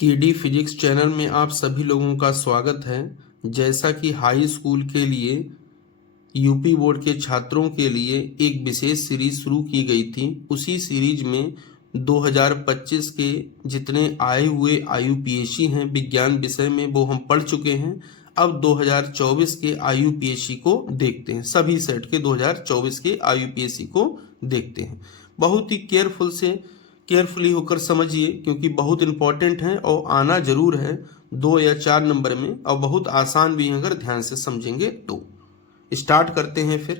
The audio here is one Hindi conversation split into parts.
केडी फिजिक्स चैनल में आप सभी लोगों का स्वागत है। जैसा कि हाई स्कूल के लिए यूपी बोर्ड के छात्रों के लिए एक विशेष सीरीज शुरू की गई थी, उसी सीरीज में 2025 के जितने आए हुए आईयूपीएसी हैं विज्ञान विषय में वो हम पढ़ चुके हैं। अब 2024 के आईयूपीएसी को देखते हैं, सभी सेट के 2024 के आईयूपीएसी को देखते हैं। बहुत ही केयरफुली होकर समझिए, क्योंकि बहुत इंपॉर्टेंट है और आना जरूर है 2 या 4 नंबर में, और बहुत आसान भी है अगर ध्यान से समझेंगे तो। स्टार्ट करते हैं। फिर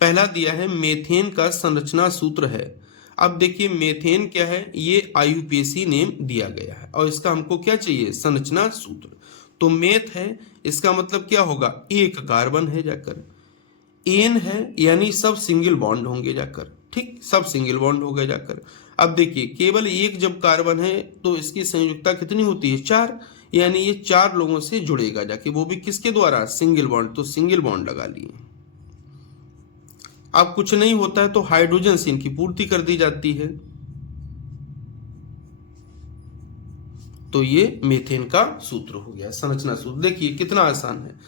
पहला दिया है मेथेन का संरचना सूत्र है। अब देखिए मेथेन क्या है, ये आईयूपीएसी नेम दिया गया है और इसका हमको क्या चाहिए, संरचना सूत्र। तो मेथ है, इसका मतलब क्या होगा, एक कार्बन है जाकर। एन है यानी सब सिंगल बॉन्ड होंगे जाकर, ठीक, सब सिंगल बॉन्ड हो गए जाकर। अब देखिए केवल एक जब कार्बन है तो इसकी संयुक्ता कितनी होती है, 4, यानी ये 4 लोगों से जुड़ेगा जाके, वो भी किसके द्वारा, सिंगल बॉन्ड। तो सिंगल बॉन्ड लगा लिए। अब कुछ नहीं होता है तो हाइड्रोजन से इनकी पूर्ति कर दी जाती है। तो ये मीथेन का सूत्र हो गया, संरचना सूत्र। देखिए कितना आसान है।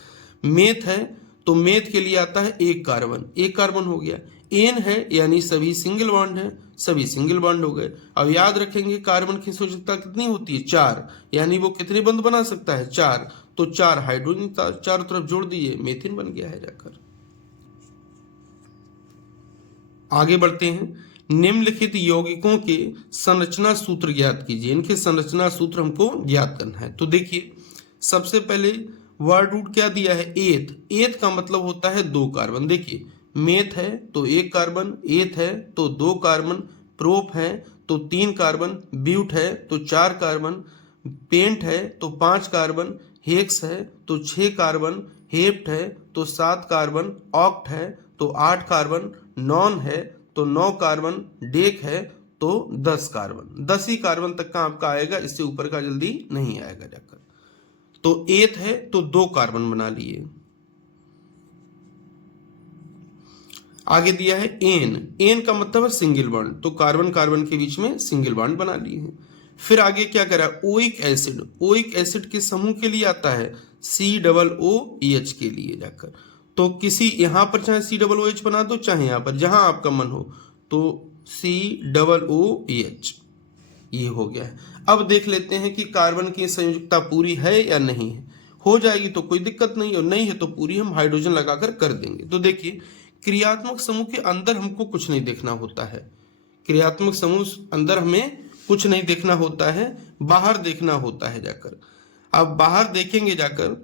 मेथ है तो मेथ के लिए आता है एक कार्बन हो गया। एन है यानी सभी सिंगल बॉन्ड है, सभी सिंगल बॉन्ड हो गए। अब याद रखेंगे कार्बन की संयोजकता कितनी होती है, 4, यानी वो कितने बंध बना सकता है, 4। तो 4 हाइड्रोजन चारों तरफ जोड़ दिए, मेथेन बन गया है जाकर। आगे बढ़ते हैं। निम्नलिखित यौगिकों के संरचना सूत्र ज्ञात कीजिए। इनके संरचना सूत्र हमको ज्ञात करना है। तो देखिए सबसे पहले वर्ड रूट क्या दिया है, एथ। एथ का मतलब होता है 2 कार्बन। देखिए मेथ है तो 1 कार्बन, एथ है तो 2 कार्बन, प्रोप है तो 3 कार्बन, ब्यूट है तो 4 कार्बन, पेंट है तो 5 कार्बन, हेक्स है तो 6 कार्बन, हेप्ट है तो 7 कार्बन, ऑक्ट है तो 8 कार्बन, नॉन है तो 9 कार्बन, डेक है तो 10 कार्बन। 10 ही कार्बन तक का आपका आएगा, इससे ऊपर का जल्दी नहीं आएगा जाकर। तो एथ है तो 2 कार्बन बना लिए। आगे दिया है एन का मतलब है सिंगल बॉन्ड, तो कार्बन कार्बन के बीच में सिंगल बॉन्ड बना लिए हैं। फिर आगे क्या करा, ओइक एसिड। ओइक एसिड के समूह के लिए आता है COOH के लिए जाकर। तो किसी यहां पर चाहे COOH बना दो, चाहे यहां पर, जहां आपका मन हो। तो COOH ये हो गया है। अब देख लेते हैं कि कार्बन की संयुक्ता पूरी है या नहीं है। हो जाएगी तो कोई दिक्कत नहीं, और नहीं है तो पूरी हम हाइड्रोजन लगाकर कर देंगे। तो देखिए क्रियात्मक समूह के अंदर हमको कुछ नहीं देखना होता है। क्रियात्मक समूह अंदर हमें कुछ नहीं देखना होता है, बाहर देखना होता है जाकर। अब बाहर देखेंगे जाकर,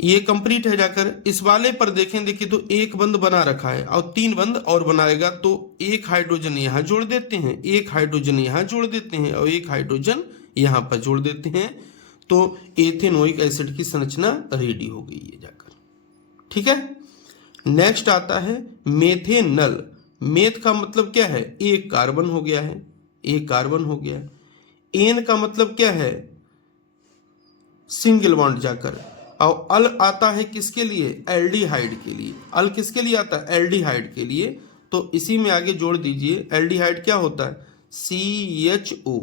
ये कंप्लीट है जाकर। इस वाले पर देखें, देखिए तो एक बंद बना रखा है और 3 बंद और बनाएगा, तो एक हाइड्रोजन यहां जोड़ देते हैं, एक हाइड्रोजन यहां जोड़ देते हैं और एक हाइड्रोजन यहां पर जोड़ देते हैं। तो एथेनोइक एसिड की संरचना रेडी हो गई है जाकर, ठीक है। नेक्स्ट आता है मेथेनल। मेथ का मतलब क्या है, एक कार्बन हो गया है, एक कार्बन हो गया। एन का मतलब क्या है, सिंगल बॉन्ड जाकर। और अल आता है किसके लिए, एल्डिहाइड के लिए। अल किसके लिए आता है, एल्डिहाइड के लिए। तो इसी में आगे जोड़ दीजिए, एल्डिहाइड क्या होता है, CHO।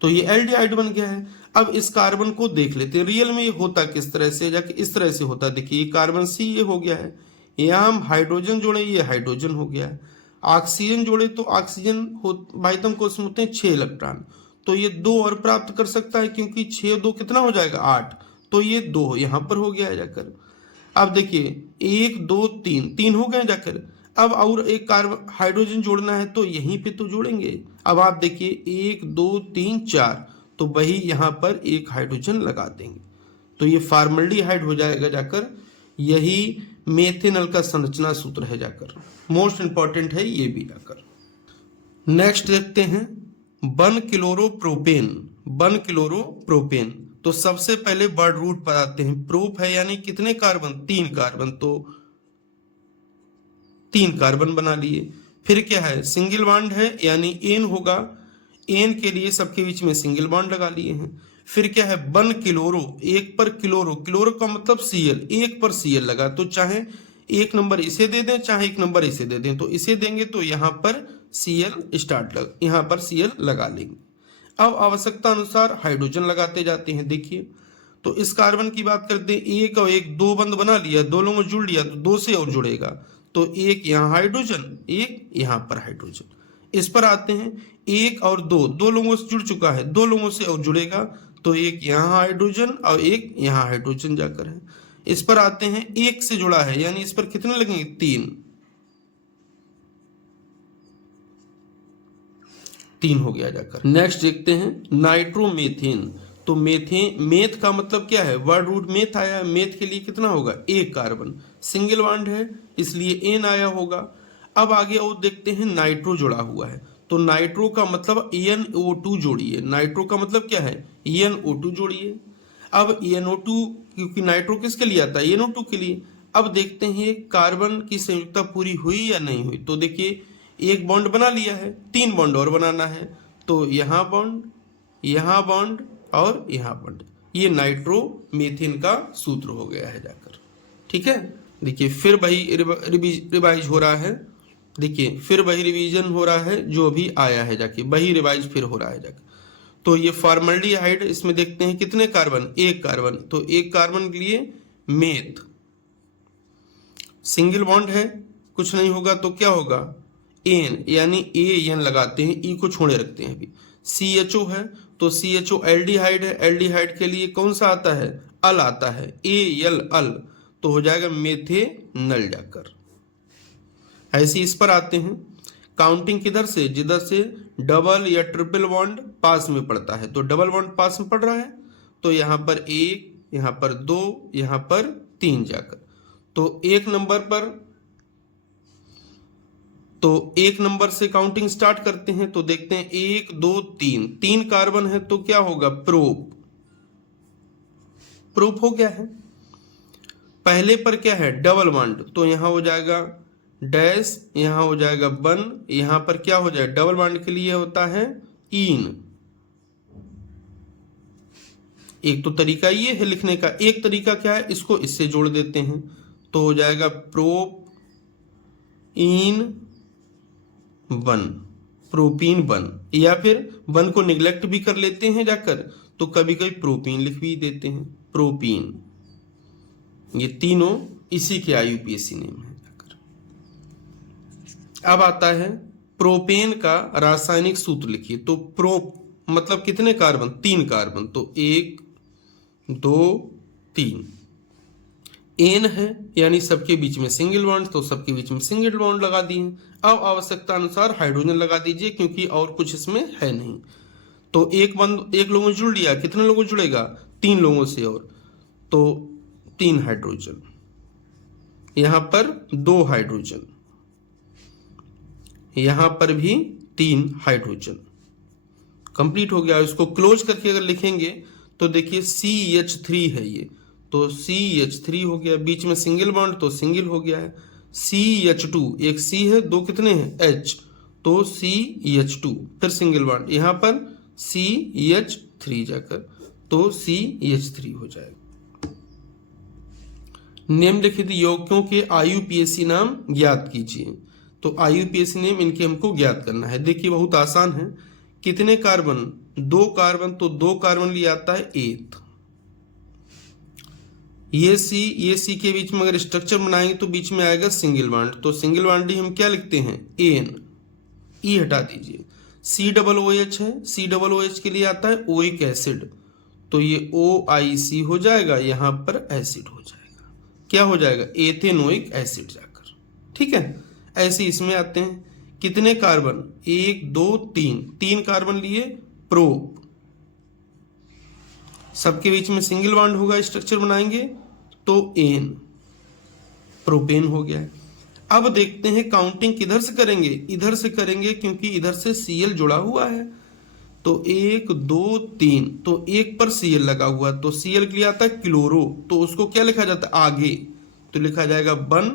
तो ये एल्डिहाइड बन गया है। अब इस कार्बन को देख लेते हैं रियल में ये होता किस तरह से, जाके इस तरह से होता है। देखिए ये कार्बन C ये हो गया है, यहाँ हम हाइड्रोजन जोड़े, ये हाइड्रोजन हो गया है। ऑक्सीजन जोड़े तो ऑक्सीजन भाइतम कोश में होते हैं 6 इलेक्ट्रॉन, तो ये 2 और प्राप्त कर सकता है, क्योंकि 6 2 कितना हो जाएगा, 8। तो ये 2 यहां पर हो गया है जाकर। अब देखिए 1 2 3 हो गए जाकर। अब और एक कार्बन हाइड्रोजन जोड़ना है तो यहीं पे तो जोड़ेंगे। अब आप देखिए 1 2 3 4, तो वही यहां पर एक हाइड्रोजन लगा देंगे, तो ये फॉर्मल्डिहाइड हो जाएगा जाकर। यही मेथेनल का संरचना सूत्र है जाकर, मोस्ट इंपॉर्टेंट है ये भी जाकर। नेक्स्ट देखते हैं 1 क्लोरोप्रोपेन। 1 क्लोरोप्रोपेन, तो सबसे पहले वर्ड रूट पर आते हैं। प्रोप है यानी कितने कार्बन, 3 कार्बन, तो 3 कार्बन बना लिए। फिर क्या है, सिंगल बॉन्ड है यानी एन होगा, एन के लिए सबके बीच में सिंगल बॉन्ड लगा लिए हैं। फिर क्या है, 1 क्लोरो, एक पर क्लोरो। क्लोरो का मतलब Cl, एक पर Cl लगा, तो चाहे 1 नंबर इसे दे दें, चाहे 1 नंबर इसे दे दें। तो इसे देंगे तो यहां पर Cl स्टार्ट यहाँ पर Cl लगा लेंगे। अब आवश्यकता अनुसार हाइड्रोजन लगाते जाते हैं। देखिए तो इस कार्बन की बात करते हैं, एक और एक दो बंद बना लिया, दो लोगों को जुड़ लिया तो दो से और जुड़ेगा, तो एक यहाँ हाइड्रोजन, एक यहाँ पर हाइड्रोजन। इस पर आते हैं, एक और दो, दो लोगों से जुड़ चुका है, दो लोगों से और जुड़ेगा तो एक यहाँ हाइड्रोजन और एक यहाँ हाइड्रोजन जाकर है। इस पर आते हैं, एक से जुड़ा है यानी इस पर कितने लगेंगे, 3 हो गया जाकर। नेक्स्ट देखते हैं नाइट्रोमेथेन। तो मेथ का मतलब क्या है, वर्ड रूट मेथ आया है, मेथ के लिए कितना होगा, एक कार्बन, सिंगल बॉन्ड है इसलिए एन आया होगा। अब आगे और देखते हैं, नाइट्रो जुड़ा हुआ है, तो नाइट्रो का मतलब NO2 जोड़िए। नाइट्रो का मतलब क्या है, NO2 जोड़िए। अब NO2 क्योंकि नाइट्रो किसके लिए आता है, NO2 के लिए। अब देखते हैं कार्बन की संयुक्ता पूरी हुई या नहीं हुई, तो देखिए एक बॉन्ड बना लिया है, 3 बॉन्ड और बनाना है, तो यहाँ बॉन्ड, यहाँ बॉन्ड और यहाँ बॉन्ड, ये नाइट्रोमेथेन का सूत्र हो गया है जाकर। ठीक है, देखिए फिर वही रिवाइज हो रहा है, देखिए फिर वही रिवीजन हो रहा है जो अभी आया है जाके, वही रिवाइज फिर हो रहा है जाकर। तो ये फॉर्मल्डिहाइड, इसमें देखते हैं कितने कार्बन, एक कार्बन, तो एक कार्बन के लिए मेथ, सिंगल बॉन्ड है, कुछ नहीं होगा तो क्या होगा, एन, यानी एन लगाते हैं, ई को छोड़े रखते हैं। अभी CHO है तो CHO एल्डिहाइड है, एल्डिहाइड के लिए कौन सा आता है, अल आता है, AL अल, तो हो जाएगा मेथेनल जाकर। ऐसे इस पर आते हैं, काउंटिंग किधर से, जिधर से डबल या ट्रिपल बॉन्ड पास में पड़ता है, तो डबल बॉन्ड पास में पड़ रहा है तो यहाँ पर 1, यहाँ पर 2, यहाँ पर 3 जाकर, तो एक नंबर से काउंटिंग स्टार्ट करते हैं। तो देखते हैं 1 2 3, 3 कार्बन है तो क्या होगा, प्रोप हो गया है। पहले पर क्या है, डबल बॉन्ड, तो यहां हो जाएगा डैश, यहां हो जाएगा 1, यहां पर क्या हो जाए, डबल बॉन्ड के लिए होता है इन। एक तो तरीका ये है लिखने का, एक तरीका क्या है, इसको इससे जोड़ देते हैं तो हो जाएगा प्रोप इन 1, प्रोपीन 1, या फिर 1 को निगलेक्ट भी कर लेते हैं जाकर, तो कभी कभी प्रोपीन लिख भी देते हैं, प्रोपीन। ये तीनों इसी के IUPAC नेम है जाकर। अब आता है प्रोपेन का रासायनिक सूत्र लिखिए, तो प्रोप मतलब कितने कार्बन, 3 कार्बन, तो 1 2 3, एन है यानी सबके बीच में सिंगल बॉन्ड, तो सबके बीच में सिंगल बॉन्ड लगा दिए। अब आवश्यकता अनुसार हाइड्रोजन लगा दीजिए क्योंकि और कुछ इसमें है नहीं, तो एक लोगों से जुड़ लिया, कितने लोगों से जुड़ेगा, 3 लोगों से और, तो 3 हाइड्रोजन, यहां पर 2 हाइड्रोजन, यहां पर भी 3 हाइड्रोजन, कंप्लीट हो गया। इसको क्लोज करके अगर लिखेंगे तो देखिए CH3 है ये, तो CH3 हो गया, बीच में सिंगल बॉन्ड तो सिंगल हो गया है। CH2, एक C है, 2 कितने हैं, H, तो CH2, फिर सिंगल बॉन्ड, यहां पर CH3 जाकर, तो CH3 हो जाएगा। निम्नलिखित यौगिकों के IUPAC नाम ज्ञात कीजिए, तो IUPAC नेम इनके हमको ज्ञात करना है। देखिए बहुत आसान है, कितने कार्बन, 2 कार्बन, तो 2 कार्बन लिए आता है एथ, ये C के बीच में अगर स्ट्रक्चर बनाएंगे तो बीच में आएगा सिंगल बॉन्ड, तो सिंगल बॉन्ड ही हम क्या लिखते हैं, एन, ई हटा दीजिए। COOH है, COOH के लिए आता है ओइक एसिड, तो ये OIC हो जाएगा, यहां पर एसिड हो जाएगा, क्या हो जाएगा, एथेनोइक एसिड जाकर। ठीक है, ऐसे इसमें आते हैं, कितने कार्बन, 1 2 3, 3 कार्बन लिए, प्रोप, सबके बीच में सिंगल बॉन्ड होगा, स्ट्रक्चर बनाएंगे तो एन, प्रोपेन हो गया है। अब देखते हैं काउंटिंग किधर से करेंगे, इधर से करेंगे क्योंकि इधर से Cl जुड़ा हुआ है, तो 1 2 3, तो एक पर Cl लगा हुआ, तो Cl के लिए आता है क्लोरो, तो उसको क्या लिखा जाता है आगे, तो लिखा जाएगा 1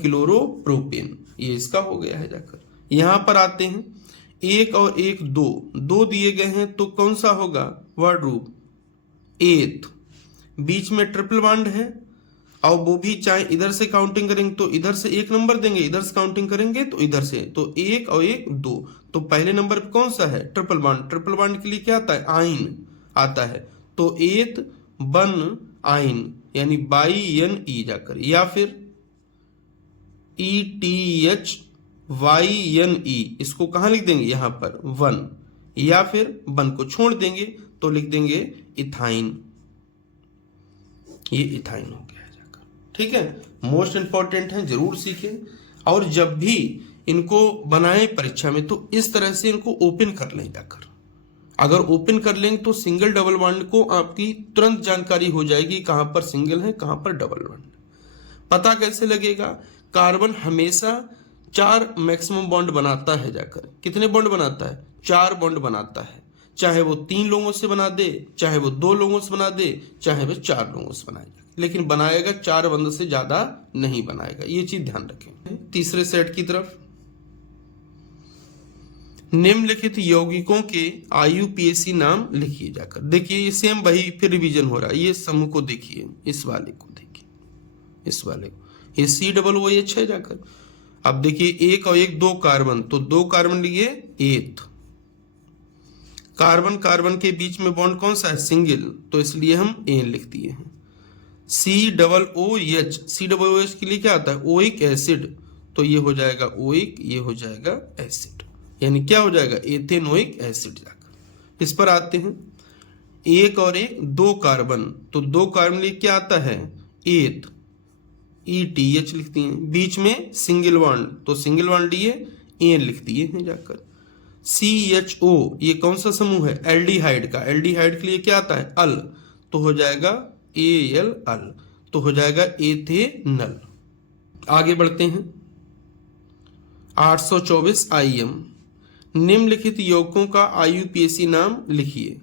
क्लोरो प्रोपेन, ये इसका हो गया है जाकर। यहां पर आते हैं, 1 और 1 2 दिए गए हैं, तो कौन सा होगा, वर्ड रूप एथ, बीच में ट्रिपल बॉन्ड है, और वो भी चाहे इधर से काउंटिंग करेंगे तो इधर से 1 नंबर देंगे, इधर से काउंटिंग करेंगे तो इधर से, तो 1 और 1 2। तो पहले नंबर पे कौन सा है? Triple bond. ट्रिपल बॉन्ड के लिए क्या आता है? आइन आता है। तो एथ बन आइन यानी बाई एन ई जाकर, या फिर ETHYNE, इसको कहाँ लिख देंगे? यहाँ पर 1, या फिर बन को छोड़ देंगे तो लिख देंगे इथाइन। ये इथाइन हो गया जाकर, ठीक है। मोस्ट इंपॉर्टेंट है, जरूर सीखें। और जब भी इनको बनाएं परीक्षा में तो इस तरह से इनको ओपन कर लें जाकर। अगर ओपन कर लेंगे तो सिंगल डबल बॉन्ड को आपकी तुरंत जानकारी हो जाएगी, कहां पर सिंगल है कहां पर डबल बॉन्ड। पता कैसे लगेगा? कार्बन हमेशा 4 मैक्सिमम बॉन्ड बनाता है जाकर। कितने बॉन्ड बनाता है? 4 बॉन्ड बनाता है। चाहे वो 3 लोगों से बना दे, चाहे वो 2 लोगों से बना दे, चाहे वो 4 लोगों से बनाएगा, लेकिन बनाएगा 4 बंद से ज्यादा नहीं बनाएगा। ये चीज ध्यान रखें। तीसरे सेट की तरफ, निम्नलिखित यौगिकों के IUPAC नाम लिखिए जाकर। देखिए ये सेम वही फिर रिवीजन हो रहा है। ये समूह को देखिए, इस वाले को देखिए, इस वाले को, ये COOH है जाकर। अब देखिए 1 और 1 2 कार्बन, तो 2 कार्बन लिए एथ। कार्बन कार्बन के बीच में बॉन्ड कौन सा है? सिंगल, तो इसलिए हम एन लिख दिए हैं। COOH, COOH के लिए क्या आता है? ओइक एसिड, तो ये हो जाएगा ओइक, ये हो जाएगा एसिड, यानी क्या हो जाएगा? एथेनोइक एसिड जाकर। इस पर आते हैं, 1 और 1 2 कार्बन, तो 2 कार्बन लिए क्या आता है? एथ, ETH लिख दिए। बीच में सिंगल बॉन्ड, तो सिंगल बॉन्ड लिए एन लिख दिए हैं जाकर। CHO, ये कौन सा समूह है? एल्डिहाइड का। एल्डिहाइड के लिए क्या आता है? अल, तो हो जाएगा AL अल, तो हो जाएगा एथेनल। आगे बढ़ते हैं, 824 IM, निम्नलिखित यौगिकों का IUPAC नाम लिखिए।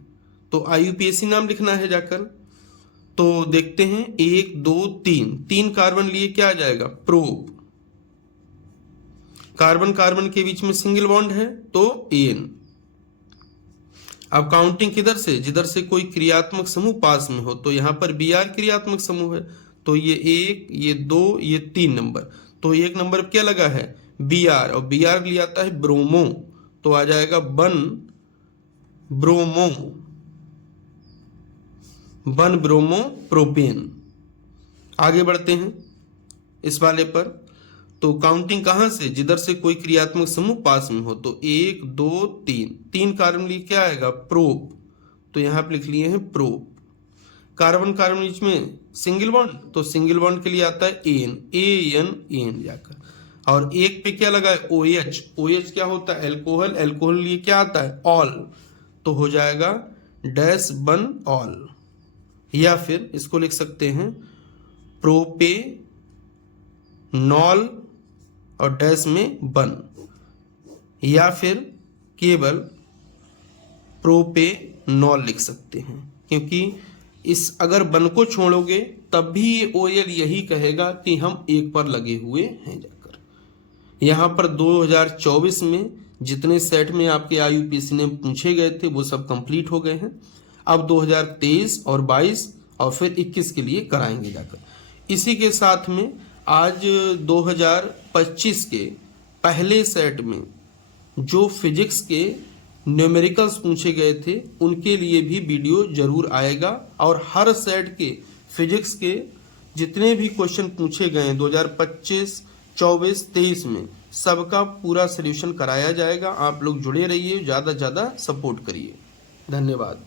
तो IUPAC नाम लिखना है जाकर। तो देखते हैं 1 2 3 कार्बन लिए क्या आ जाएगा? प्रोप। कार्बन कार्बन के बीच में सिंगल बॉन्ड है तो एन। अब काउंटिंग किधर से? जिधर से कोई क्रियात्मक समूह पास में हो, तो यहां पर Br क्रियात्मक समूह है, तो ये 1 ये 2 ये 3 नंबर, तो 1 नंबर पर क्या लगा है? Br, और Br लिया आता है ब्रोमो, तो आ जाएगा बन ब्रोमो, बन ब्रोमो प्रोपेन। आगे बढ़ते हैं इस वाले पर, तो काउंटिंग कहां से? जिधर से कोई क्रियात्मक समूह पास में हो, तो 1 2 3 कार्बन लिए क्या आएगा? प्रोप, तो यहां पर लिख लिए हैं प्रोप। कार्बन कार्बन बीच में सिंगल बॉन्ड, तो सिंगल बॉन्ड के लिए आता है एन, AN जाकर। और 1 पे क्या लगा है? OH, OH क्या होता है? एल्कोहल, एल्कोहल लिए क्या आता है? ऑल, तो हो जाएगा डैश बन ऑल, या फिर इसको लिख सकते हैं प्रोपेनॉल और डैश में बन, या फिर केवल प्रोपेनॉल लिख सकते हैं, क्योंकि इस अगर बन को छोड़ोगे तब भी ये OL यही कहेगा कि हम 1 पर लगे हुए हैं जाकर। यहाँ पर 2024 में जितने सेट में आपके IUPAC ने पूछे गए थे वो सब कंप्लीट हो गए हैं। अब 2023 और 22 और फिर 21 के लिए कराएंगे जाकर। इसी के साथ में आज 2025 के पहले सेट में जो फिजिक्स के न्यूमेरिकल्स पूछे गए थे उनके लिए भी वीडियो जरूर आएगा, और हर सेट के फिजिक्स के जितने भी क्वेश्चन पूछे गए हैं 2025, 24, 23 में सबका पूरा सलूशन कराया जाएगा। आप लोग जुड़े रहिए, ज़्यादा से ज़्यादा सपोर्ट करिए। धन्यवाद।